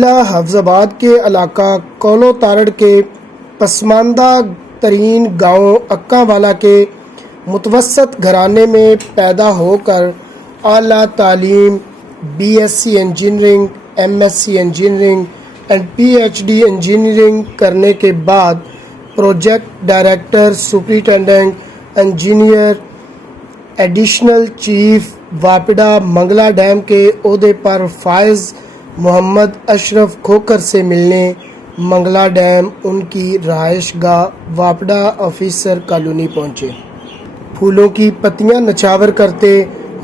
ضلع حفظ آباد کے علاقہ کولو تارڑ کے پسماندہ ترین گاؤں اکاں والا کے متوسط گھرانے میں پیدا ہو کر اعلیٰ تعلیم BSc engineering MSc engineering and PhD engineering کرنے کے بعد project director superintendent engineer additional chief واپڈا منگلا ڈیم کے عہدے پر فائز محمد اشرف کھوکر سے ملنے منگلا ڈیم ان کی رہائش گاہ واپڈا آفیسر کالونی پہنچے۔ پھولوں کی پتیاں نچھاور کرتے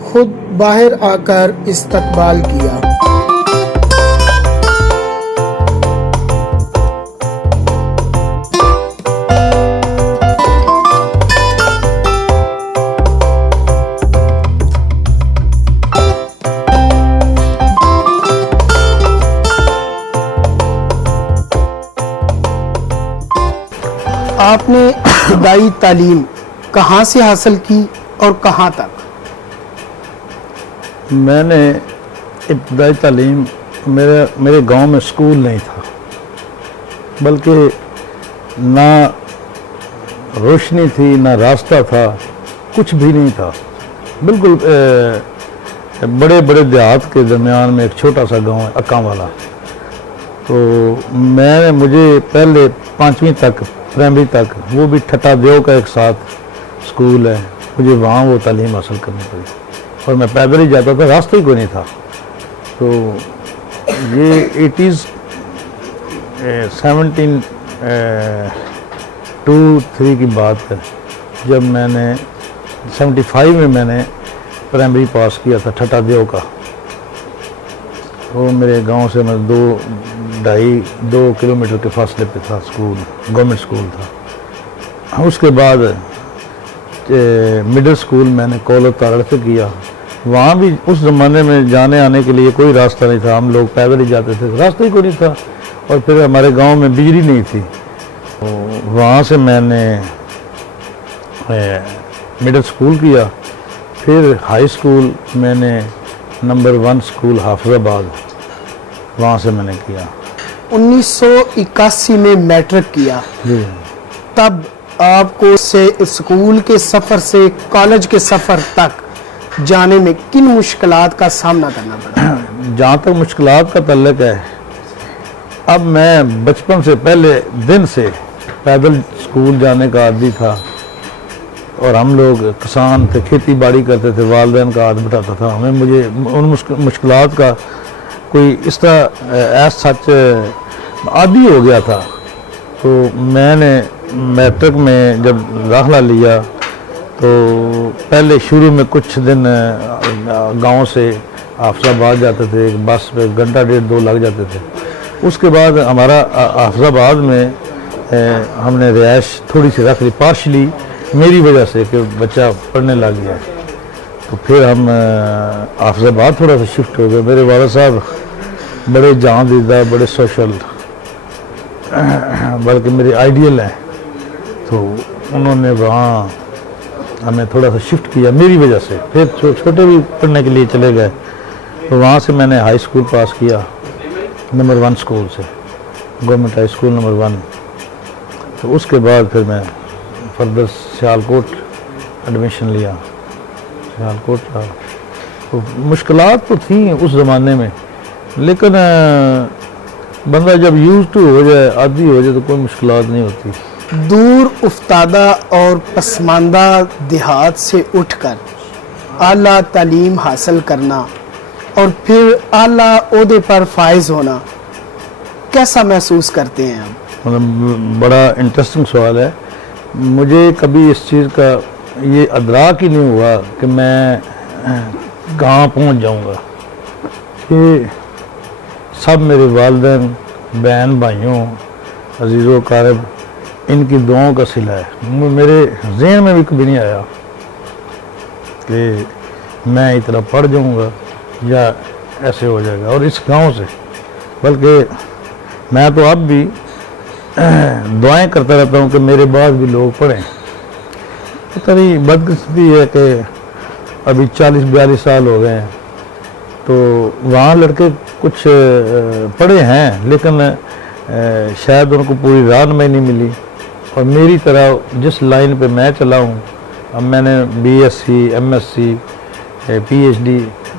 خود باہر آ کر استقبال کیا۔ آپ نے ابتدائی تعلیم کہاں سے حاصل کی اور کہاں تک؟ میں نے ابتدائی تعلیم میرے گاؤں میں اسکول نہیں تھا، بلکہ نہ روشنی تھی نہ راستہ تھا، کچھ بھی نہیں تھا۔ بالکل بڑے بڑے دیہات کے درمیان میں ایک چھوٹا سا گاؤں ہے اکاں والا۔ تو مجھے پہلے 5ویں تک پرائمری تک وہ بھی ٹھٹا دیو کا ایک ساتھ اسکول ہے، مجھے وہاں وہ تعلیم حاصل کرنی پڑی اور میں پیدل ہی جاتا تھا، راستہ ہی کوئی نہیں تھا۔ تو یہ 1723 کی بات ہے، جب میں نے 75 میں نے پرائمری پاس کیا تھا ٹھٹا دیو کا۔ وہ میرے گاؤں سے میں 2 کلومیٹر کے فاصلے پہ تھا اسکول، گورنمنٹ اسکول تھا۔ اس کے بعد مڈل اسکول میں نے کولو تارڑ سے کیا۔ وہاں بھی اس زمانے میں جانے آنے کے لیے کوئی راستہ نہیں تھا، ہم لوگ پیدل ہی جاتے تھے، راستہ ہی کوئی نہیں تھا۔ اور پھر ہمارے گاؤں میں بجلی نہیں تھی۔ وہاں سے میں نے مڈل اسکول کیا، پھر ہائی اسکول میں نے نمبر 1 اسکول حافظ آباد، وہاں سے میں نے کیا۔ 1981 میں میٹرک کیا۔ جی، تب آپ کو سے اسکول کے سفر سے کالج کے سفر تک جانے میں کن مشکلات کا سامنا کرنا پڑا؟ جہاں تک مشکلات کا تعلق ہے، اب میں بچپن سے پہلے دن سے پیدل اسکول جانے کا عادی تھا، اور ہم لوگ کسان تھے، کھیتی باڑی کرتے تھے، والدین کا ہاتھ بٹاتا تھا۔ مجھے ان مشکلات کا کوئی اس طرح ایس سچ عادی ہو گیا تھا۔ تو میں نے میٹرک میں جب داخلہ لیا تو پہلے شروع میں کچھ دن گاؤں سے حافظ آباد جاتے تھے، ایک بس پہ گھنٹہ 1.5-2 لگ جاتے تھے۔ اس کے بعد ہمارا حافظ آباد میں ہم نے رہائش تھوڑی سی رکھ لی، پارشلی میری وجہ سے کہ بچہ پڑھنے لگ گیا۔ تو پھر ہم حافظ آباد تھوڑا سا شفٹ ہو گئے۔ میرے والد صاحب بڑے جہاں دیدہ، بڑے سوشل، بلکہ میرے آئیڈیل ہیں، تو انہوں نے وہاں ہمیں تھوڑا سا شفٹ کیا میری وجہ سے۔ پھر چھوٹے بھی پڑھنے کے لیے چلے گئے، تو وہاں سے میں نے ہائی اسکول پاس کیا نمبر 1 اسکول سے، گورنمنٹ ہائی اسکول نمبر 1۔ تو اس کے بعد پھر میں فردر سیالکوٹ ایڈمیشن لیا، سیالکوٹ کا۔ تو مشکلات تو تھیں اس زمانے میں، لیکن بندہ جب یوز ٹو ہو جائے، عادی ہو جائے، تو کوئی مشکلات نہیں ہوتی۔ دور افتادہ اور پسماندہ دیہات سے اٹھ کر اعلیٰ تعلیم حاصل کرنا اور پھر اعلیٰ عہدے پر فائز ہونا کیسا محسوس کرتے ہیں آپ؟ بڑا انٹرسٹنگ سوال ہے۔ مجھے کبھی اس چیز کا یہ ادراک ہی نہیں ہوا کہ میں کہاں پہنچ جاؤں گا۔ کہ سب میرے والدین، بہن بھائیوں، عزیز و اقارب، ان کی دعاؤں کا صلہ ہے۔ میرے ذہن میں بھی کبھی نہیں آیا کہ میں اتنا پڑھ جاؤں گا یا ایسے ہو جائے گا، اور اس گاؤں سے۔ بلکہ میں تو اب بھی دعائیں کرتا رہتا ہوں کہ میرے بعد بھی لوگ پڑھیں۔ اتنی بدقسمتی ہے کہ ابھی 40-42 سال ہو گئے ہیں، تو وہاں لڑکے کچھ پڑھے ہیں لیکن شاید ان کو پوری رہنمائی نہیں ملی، اور میری طرح جس لائن پہ میں چلا ہوں، اب میں نے BSc MSc PhD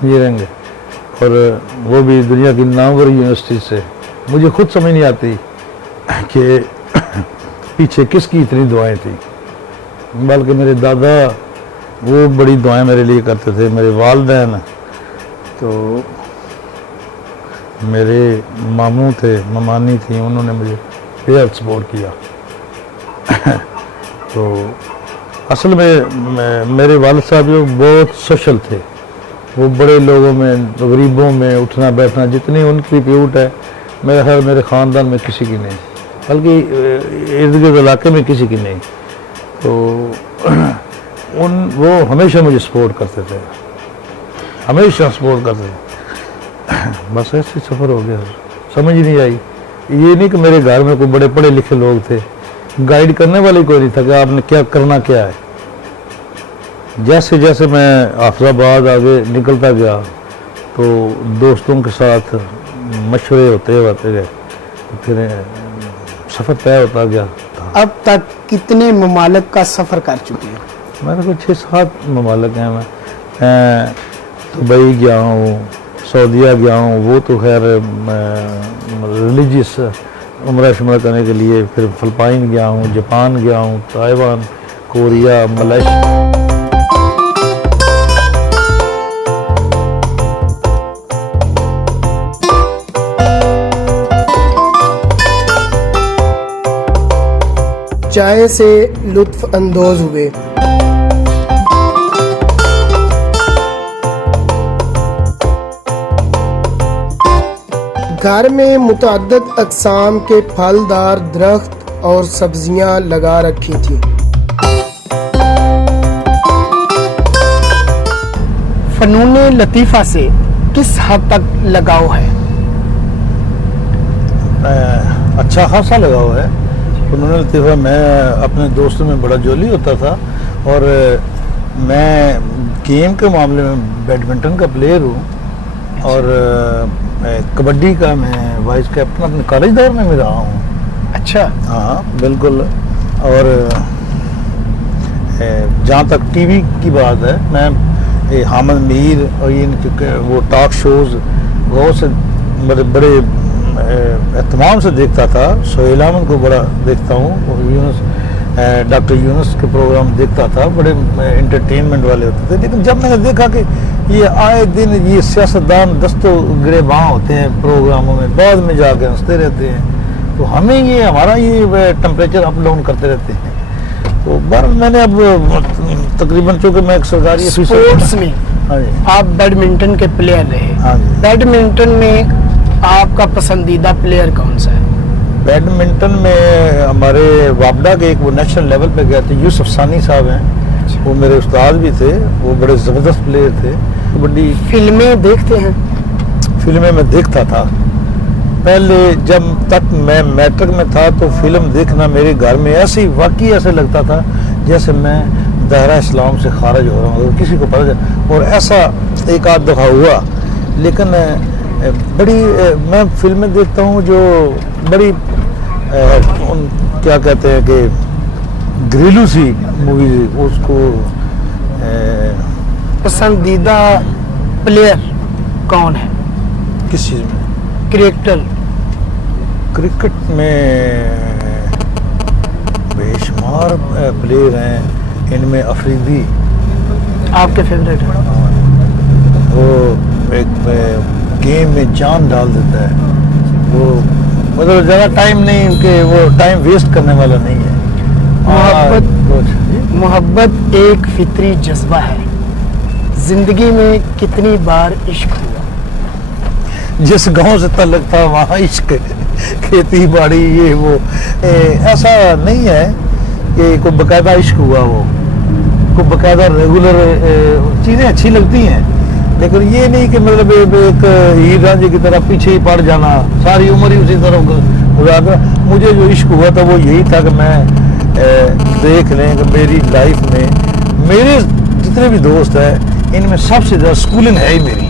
انجینئرنگ، اور وہ بھی دنیا کی نامور یونیورسٹی سے، مجھے خود سمجھ نہیں آتی کہ پیچھے کس کی اتنی دعائیں تھیں، بلکہ میرے دادا وہ بڑی دعائیں میرے لیے کرتے تھے، میرے والدین، تو میرے ماموں تھے، ممانی تھیں، انہوں نے مجھے بہت سپورٹ کیا۔ تو اصل میں میرے والد صاحب جو بہت سوشل تھے، وہ بڑے لوگوں میں، غریبوں میں اٹھنا بیٹھنا، جتنی ان کی پیوٹ ہے میرا خیال میرے خاندان میں کسی کی نہیں، بلکہ ارد گرد علاقے میں کسی کی نہیں۔ تو وہ ہمیشہ مجھے سپورٹ کرتے تھے، ہمیشہ سپورٹ کرتے تھے۔ بس ایسے سفر ہو گیا، سمجھ نہیں آئی۔ یہ نہیں کہ میرے گھر میں کوئی بڑے پڑھے لکھے لوگ تھے، گائیڈ کرنے والے کوئی نہیں تھا کہ آپ نے کیا کرنا کیا ہے۔ جیسے جیسے میں حافظ آباد آگے نکلتا گیا تو دوستوں کے ساتھ مشورے ہوتے گئے، پھر سفر طے ہوتا گیا۔ اب تک کتنے ممالک کا سفر کر چکے ہیں؟ میں نے کوئی 6-7 ممالک ہیں، میں دبئی گیا ہوں، سعودیہ گیا ہوں، وہ تو خیر ریلیجیس عمرہ شمرہ کرنے کے لیے، پھر فلپائن گیا ہوں، جاپان گیا ہوں، تائیوان، کوریا، ملائیشیا۔ چائے سے لطف اندوز ہوئے۔ گھر میں متعدد اقسام کے پھلدار درخت اور سبزیاں لگا رکھی تھیں۔ فنون لطیفہ سے کس حد تک لگاؤ ہے؟ اچھا خاصا لگاؤ ہے فنون لطیفہ۔ میں اپنے دوستوں میں بڑا جولی ہوتا تھا، اور میں گیم کے معاملے میں بیڈمنٹن کا پلیئر ہوں، اور کبڈی کا میں وائس کیپٹن اپنے کالج دور میں بھی رہا ہوں۔ اچھا، ہاں بالکل۔ اور جہاں تک ٹی وی کی بات ہے، میں حامد میر اور وہ ٹاک شوز وہ سے بڑے اہتمام سے دیکھتا تھا۔ سہیل احمد کو بڑا دیکھتا ہوں، ڈاکٹر یونس کے پروگرام دیکھتا تھا، بڑے انٹرٹینمنٹ والے ہوتے تھے۔ لیکن جب میں نے دیکھا کہ یہ آئے دن یہ سیاستدان دستوں گریباں ہوتے ہیں پروگراموں میں، بعد میں جا کے ہنستے رہتے ہیں، تو ہمیں یہ ہمارا یہ ٹمپریچر اپ ڈاؤن کرتے رہتے ہیں۔ تو میں نے اب تقریباً چونکہ میں ایک سرکاری اسپورٹس میں آپ بیڈمنٹن کے پلیئر رہے، بیڈمنٹن میں آپ کا پسندیدہ پلیئر کون سا ہے؟ بیڈمنٹن میں ہمارے وابڈا کے ایک وہ نیشنل لیول پہ گئے تھے، یوسف ثانی صاحب ہیں، وہ میرے استاد بھی تھے، وہ بڑے زبردست پلیئر تھے۔ کبڈی فلمیں دیکھتے ہیں؟ فلمیں میں دیکھتا تھا پہلے، جب تک میں میٹرک میں تھا تو فلم دیکھنا میرے گھر میں ایسے واقعی ایسے لگتا تھا جیسے میں دائرہ اسلام سے خارج ہو رہا ہوں، کسی کو پتہ چلا۔ اور ایسا ایک آدھ دفعہ ہوا، لیکن بڑی میں فلمیں دیکھتا ہوں جو بڑی کیا کہتے ہیں کہ گھریلو سی موویز، اس کو پسندیدہ پلیئر کون ہے؟ کس چیز میں؟ کرکٹر؟ کرکٹ میں بے شمار پلیئر ہیں، ان میں افریدی آپ کے فیوریٹ ہے؟ وہ ایک گیم میں جان ڈال دیتا ہے، وہ مطلب زیادہ ٹائم نہیں کہ وہ ٹائم ویسٹ کرنے والا نہیں ہے۔ محبت ایک فطری جذبہ ہے، زندگی میں کتنی بار عشق ہوا؟ جس گاؤں سے تعلق تھا وہاں عشق، کھیتی باڑی یہ وہ، ایسا نہیں ہے کہ کوئی باقاعدہ عشق ہوا، وہ کوئی باقاعدہ ریگولر چیزیں اچھی لگتی ہیں، لیکن یہ نہیں کہ مطلب ایک ہیر رانجھے کی طرح پیچھے ہی پڑ جانا، ساری عمر ہی اسی طرح گزار۔ مجھے جو عشق ہوا تھا وہ یہی تھا کہ میں دیکھ لیں کہ میری لائف میں میرے جتنے بھی دوست ہیں ان میں سب سے زیادہ اسکولنگ ہے ہی میری،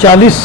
40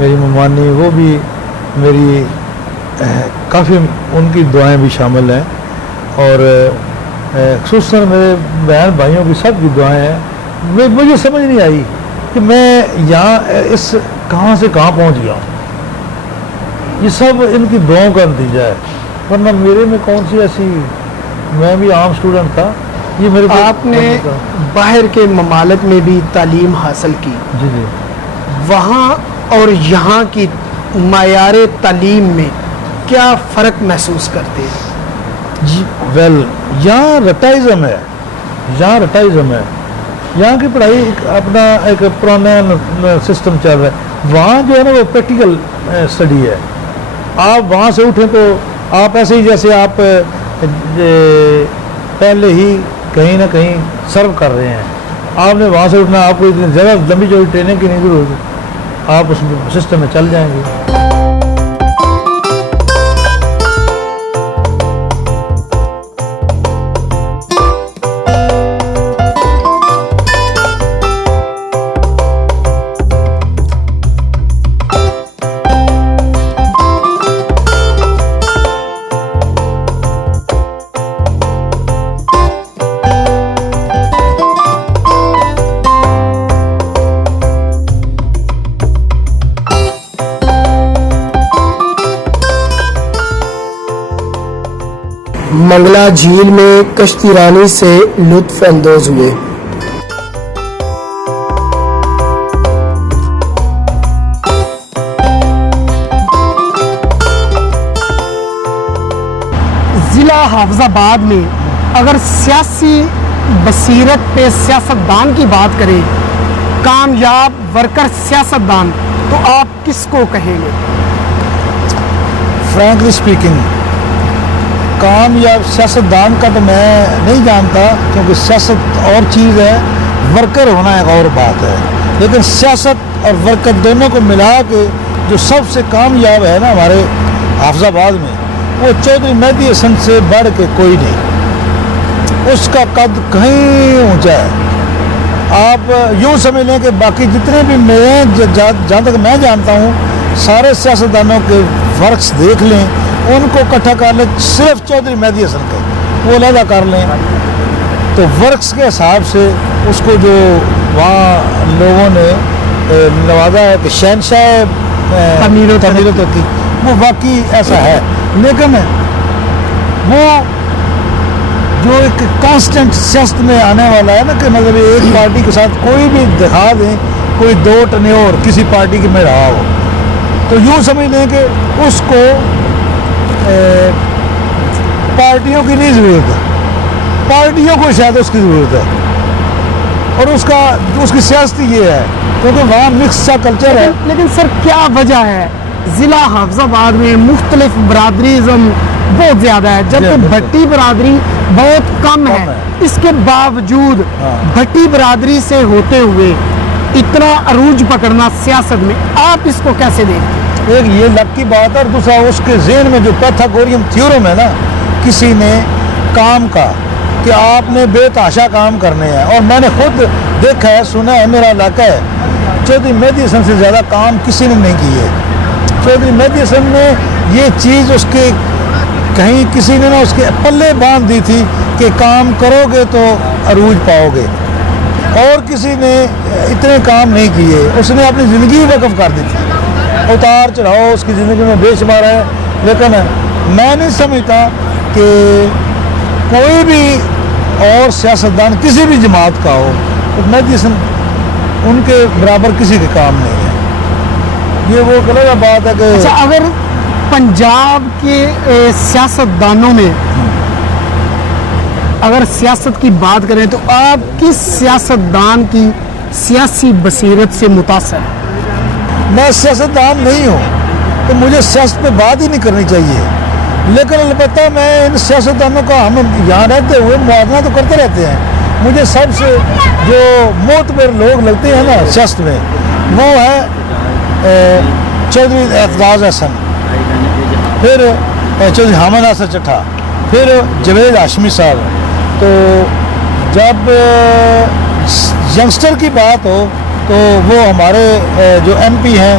میری ممانی وہ بھی میری کافی ان کی دعائیں بھی شامل ہیں، اور خصوصاً میرے بہن بھائیوں کی سب کی دعائیں ہیں۔ مجھے سمجھ نہیں آئی کہ میں یہاں اس کہاں سے کہاں پہنچ گیا ہوں، یہ سب ان کی دعاؤں کا نتیجہ ہے، ورنہ میرے میں کون سی ایسی، میں بھی عام اسٹوڈنٹ تھا، یہ میرے آپ نے باہر کے ممالک میں بھی تعلیم حاصل کی، جی جی وہاں اور یہاں کی معیار تعلیم میں کیا فرق محسوس کرتے ہیں؟ جی ویل یہاں رٹائزم ہے، یہاں کی پڑھائی اپنا ایک پرانا سسٹم چل رہا ہے، وہاں جو ہے نا وہ پریکٹیکل اسٹڈی ہے، آپ وہاں سے اٹھیں تو آپ ایسے ہی جیسے آپ پہلے ہی کہیں نہ کہیں سرو کر رہے ہیں، آپ نے وہاں سے اٹھنا، آپ کو اتنی زیادہ لمبی چوڑی ٹریننگ کی نہیں ضرورت ہے، آپ اس سسٹم میں چل جائیں گے۔ منگلا جھیل میں کشتی رانی سے لطف اندوز ہوئے۔ ضلع حافظ آباد میں اگر سیاسی بصیرت پہ سیاستدان کی بات کریں، کامیاب ورکر سیاستدان، تو آپ کس کو کہیں گے؟ فرینکلی اسپیکنگ کامیاب سیاستدان کا تو میں نہیں جانتا، کیونکہ سیاست اور چیز ہے، ورکر ہونا ایک اور بات ہے، لیکن سیاست اور ورکر دونوں کو ملا کے جو سب سے کامیاب ہے نا ہمارے حافظ آباد میں، وہ چودھری مہدی حسن سے بڑھ کے کوئی نہیں، اس کا قد کہیں اونچا ہے۔ آپ یوں سمجھ لیں کہ باقی جتنے بھی میں جہاں تک میں جانتا ہوں، سارے سیاستدانوں کے ورکس دیکھ لیں، ان کو اکٹھا کر لیں، صرف چودھری مہدی حسن کے وہ علیحدہ کر لیں، تو ورکس کے حساب سے اس کو جو وہاں لوگوں نے نوازا ہے کہ شہنشاہ تعمیر و ترقی، وہ واقعی ایسا ہے، لیکن وہ جو ایک کانسٹنٹ سیاست میں آنے والا ہے نا، کہ مطلب ایک پارٹی کے ساتھ کوئی بھی دکھا دیں کوئی دو ٹنیور کسی پارٹی کے میں رہا ہو، تو یوں سمجھ لیں کہ اس کو پارٹیوں کی نہیں ضرورت ہے، پارٹیوں کو شاید اس کی ضرورت ہے، اور اس کی سیاست یہ ہے، کیونکہ وہاں مکس سا کلچر ہے۔ لیکن سر کیا وجہ ہے ضلع حافظ آباد میں مختلف برادریزم بہت زیادہ ہے، جبکہ بھٹی برادری بہت کم ہے، اس کے باوجود بھٹی برادری سے ہوتے ہوئے اتنا عروج پکڑنا سیاست میں، آپ اس کو کیسے دیکھتے ہیں؟ ایک یہ لک کی بات ہے، اور دوسرا اس کے ذہن میں جو پیتھاگورین تھیورم ہے نا، کسی نے کام کا کہ آپ نے بے تحاشا کام کرنے ہیں، اور میں نے خود دیکھا ہے، سنا ہے، میرا علاقہ ہے، چودھری مہدی حسن سے زیادہ کام کسی نے نہیں کی ہے۔ چودھری مہدی حسن نے یہ چیز اس کے کہیں کسی نے نا اس کے پلے باندھ دی تھی کہ کام کرو گے تو عروج پاؤ گے، اور کسی نے اتنے کام نہیں کیے، اس نے اپنی زندگی وقف کر دی تھی، اتار چڑھاؤ اس کی زندگی میں بے شمار ہے، لیکن میں نہیں سمجھتا کہ کوئی بھی اور سیاستدان کسی بھی جماعت کا ہو تو مہدی حسن ان کے برابر کسی کے کام نہیں ہے، یہ وہ غلط بات ہے کہ اچھا، اگر پنجاب کے سیاستدانوں میں اگر سیاست کی بات کریں تو آپ کس سیاستدان کی سیاسی بصیرت سے متاثر ہیں؟ میں سیاستدان نہیں ہوں تو مجھے سیاست پہ بات ہی نہیں کرنی چاہیے، لیکن البتہ میں ان سیاستدانوں کا ہم یہاں رہتے ہوئے موازنہ تو کرتے رہتے ہیں، مجھے سب سے جو معتبر لوگ لگتے ہیں نا سیاست میں، وہ ہے چودھری اعتزاز احسن، پھر چودھری حامد ناصر چٹھا، پھر جاوید ہاشمی صاحب۔ تو جب ینگسٹر کی بات ہو تو وہ ہمارے جو ایم پی ہیں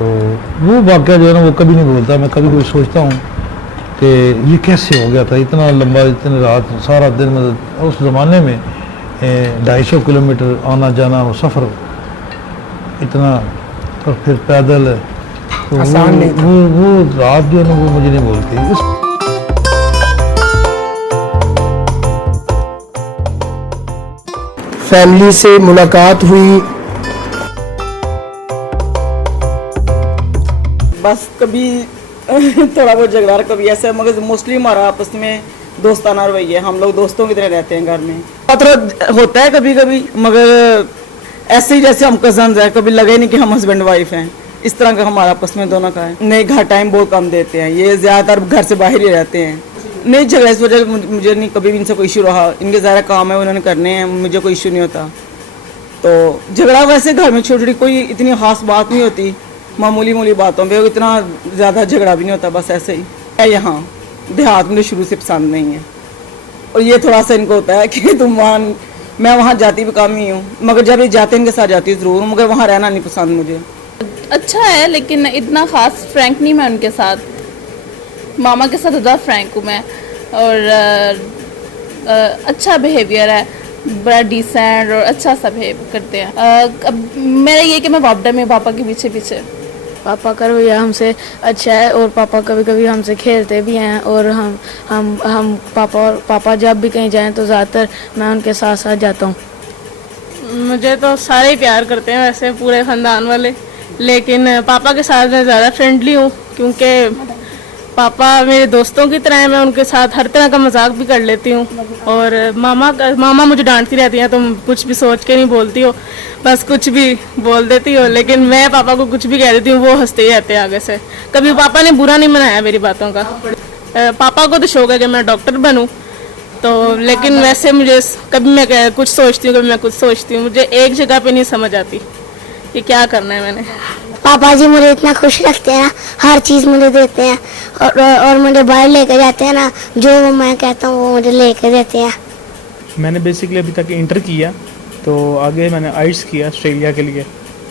تو وہ واقعہ جو ہے نا وہ کبھی نہیں بولتا. میں کبھی کوئی سوچتا ہوں کہ یہ کیسے ہو گیا تھا, اتنا لمبا, اتنے رات, سارا دن. مطلب اس زمانے میں 250 کلومیٹر آنا جانا, وہ سفر اتنا, اور پھر پیدل, تو آسان نہیں تھا. وہ رات جو ہے نا وہ مجھے نہیں بولتی. فیملی سے ملاقات ہوئی. بس کبھی تھوڑا بہت جھگڑا, کبھی ایسا, مگر موسٹلی ہمارا آپس میں دوستانہ رویہ ہے. ہم لوگ دوستوں کی طرح رہتے ہیں گھر میں. خطرہ ہوتا ہے کبھی کبھی, مگر ایسے ہی جیسے ہم کزنز ہیں, کبھی لگے نہیں کہ ہم ہسبینڈ وائف ہیں. اس طرح کا ہمارا آپس میں دونوں کا ہے. نہیں, گھر ٹائم بہت کم دیتے ہیں, یہ زیادہ تر گھر سے باہر ہی رہتے ہیں. نہیں جھگڑا اس وجہ مجھے نہیں کبھی بھی ان سے کوئی ایشو رہا. ان کے ظاہر کام ہے, انہوں نے کرنے ہیں, مجھے کوئی ایشو نہیں ہوتا. تو جھگڑا ویسے گھر میں چھوٹی چھوٹی کوئی اتنی خاص بات نہیں ہوتی, معمولی باتوں پہ اتنا زیادہ جھگڑا بھی نہیں ہوتا. بس ایسے ہی. یہاں دیہات مجھے شروع سے پسند نہیں ہے, اور یہ تھوڑا سا ان کو ہوتا ہے کہ تم وہاں, میں وہاں جاتی بھی کم ہی ہوں, مگر جب یہ جاتے ہیں ان کے ساتھ جاتی ہوں ضرور, مگر وہاں رہنا نہیں پسند مجھے. اچھا ہے لیکن اتنا خاص فرینک نہیں میں ان کے ساتھ. ماما کے ساتھ زیادہ فرینک ہوں میں, اور اچھا بیہیویئر ہے, بڑا ڈیسینٹ اور اچھا سا بہیو کرتے ہیں. اب میرا یہ کہ میں واپڈا میں پاپا کے پیچھے پاپا کا رویہ ہم سے اچھا ہے, اور پاپا کبھی کبھی ہم سے کھیلتے بھی ہیں, اور ہم پاپا جب بھی کہیں جائیں تو زیادہ تر میں ان کے ساتھ جاتا ہوں. مجھے تو سارے ہی پیار کرتے ہیں ویسے, پورے خاندان والے, لیکن پاپا کے ساتھ میں زیادہ فرینڈلی ہوں, کیونکہ پاپا میرے دوستوں کی طرح ہیں. میں ان کے ساتھ ہر طرح کا مذاق بھی کر لیتی ہوں, اور ماما مجھے ڈانٹتی رہتی ہیں, تم کچھ بھی سوچ کے نہیں بولتی ہو, بس کچھ بھی بول دیتی ہو. لیکن میں پاپا کو کچھ بھی کہہ دیتی ہوں, وہ ہنستے ہی رہتے ہیں آگے سے. کبھی پاپا نے برا نہیں منایا میری باتوں کا. پاپا کو تو شوق ہے کہ میں ڈاکٹر بنوں, تو لیکن ویسے مجھے کبھی میں کچھ سوچتی ہوں, کبھی میں کچھ سوچتی ہوں. مجھے ایک جگہ پہ نہیں سمجھ آتی کہ کیا کرنا ہے میں نے. پاپا جی مجھے اتنا خوش رکھتے ہیں نا, ہر چیز مجھے دیتے ہیں, اور مجھے باہر لے کے جاتے ہیں نا, جو میں کہتا ہوں وہ مجھے لے کے دیتے ہیں. میں نے بیسکلی ابھی تک انٹر کیا, تو آگے میں نے آئٹس کیا آسٹریلیا کے لیے.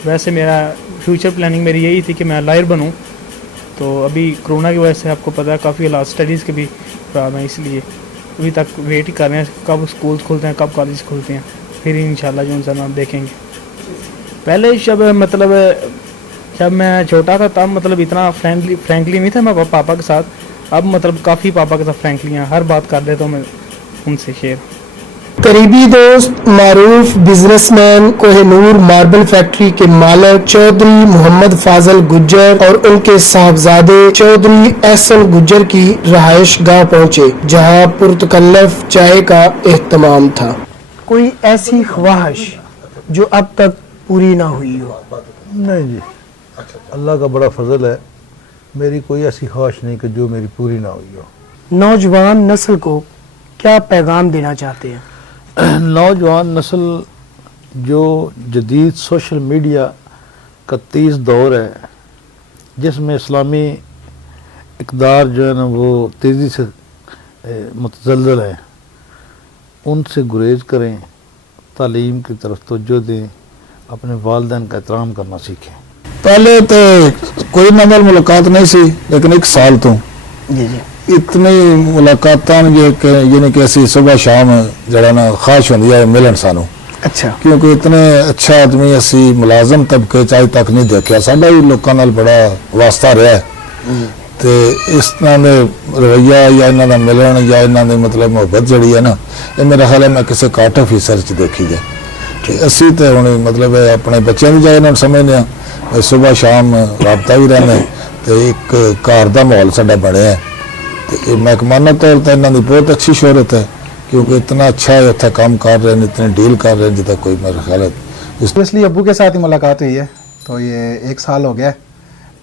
ویسے میرا فیوچر پلاننگ میری یہی تھی کہ میں لائر بنوں, تو ابھی کرونا کی وجہ سے آپ کو پتہ ہے کافی حالات اسٹڈیز کے بھی خراب ہیں, اس لیے ابھی تک ویٹ ہی کر رہے ہیں کب اسکولس کھلتے ہیں, کب کالج کھلتے ہیں, پھر انشاءاللہ جو انسان آپ دیکھیں گے. پہلے جب میں چھوٹا تھا تب مطلب اتنا فرینکلی نہیں تھا میں پاپا کے ساتھ. اب مطلب کافی پاپا کے ساتھ فرینکلی ہیں, ہر بات کر لیتا ہوں میں ان سے شیئر. قریبی دوست, معروف business man, Koh Noor marble factory کے مالک چودھری محمد فاضل گجر اور ان کے صاحبزادے چودھری احسن گجر کی رہائش گاہ پہنچے, جہاں پرتکلف چائے کا اہتمام تھا. کوئی ایسی خواہش جو اب تک پوری نہ ہوئی ہو؟ نہیں جی, اللہ کا بڑا فضل ہے, میری کوئی ایسی خواہش نہیں کہ جو میری پوری نہ ہوئی ہو. نوجوان نسل کو کیا پیغام دینا چاہتے ہیں؟ نوجوان نسل جو جدید سوشل میڈیا کا تیز دور ہے, جس میں اسلامی اقدار جو ہے نا وہ تیزی سے متزلزل ہے, ان سے گریز کریں, تعلیم کی طرف توجہ دیں, اپنے والدین کا احترام کرنا سیکھیں. پہلے تو کوئی نمبر ملاقات نہیں سی, لیکن ایک سال تو اتنی ملاقات یعنی کہ اسی صبح شام جڑا نا خواہش ہوندی ہے ملن سانو. اچھا, کیونکہ اتنے اچھا آدمی اسی ملازم طبقے چاہے تک نہیں دیکھا. ساڈا بھی لوکاں نال بڑا واسطہ رہا ہے, تے اس طرح دے رویہ یا انہاں دا ملن یا انہاں دی مطلب محبت جڑی ہے نا, یہ میرا خیال ہے میں کسی کارٹ آفیسر چ دیکھی جائے. کہ اسی تے ہن مطلب اپنے بچیاں دی جائے نال سمجھنے ہاں, صبح شام رابطہ بھی رہنا ہے, تے ایک گھر دا ماحول ساڈا بنیا ہے. تے محکمانہ طور تے انہاں دی بہت اچھی شہرت ہے, کیونکہ اتنا اچھا ہے اتنے کام کر رہے ہیں, اتنے ڈیل کر رہے ہیں جتنا کوئی میرا خیال ہے. اس لیے ابو کے ساتھ ہی ملاقات ہوئی ہے, تو یہ 1 سال ہو گیا ہے.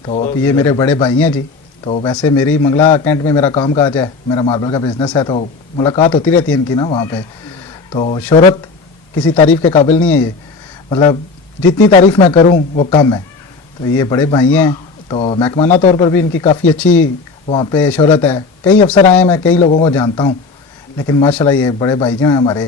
تو اب یہ میرے بڑے بھائی ہیں جی. تو ویسے میری منگلا کینٹ میں میرا کام کاج ہے, میرا ماربل کا بزنس ہے, تو ملاقات ہوتی رہتی ہے ان کی نا وہاں پہ. تو شہرت کسی تعریف کے قابل نہیں ہے یہ, مطلب جتنی تعریف میں کروں وہ کم ہے. تو یہ بڑے بھائی ہیں, تو محکمانہ طور پر بھی ان کی کافی اچھی وہاں پہ شہرت ہے. کئی افسر آئے ہیں, میں کئی لوگوں کو جانتا ہوں, لیکن ماشاءاللہ یہ بڑے بھائی جو ہیں ہمارے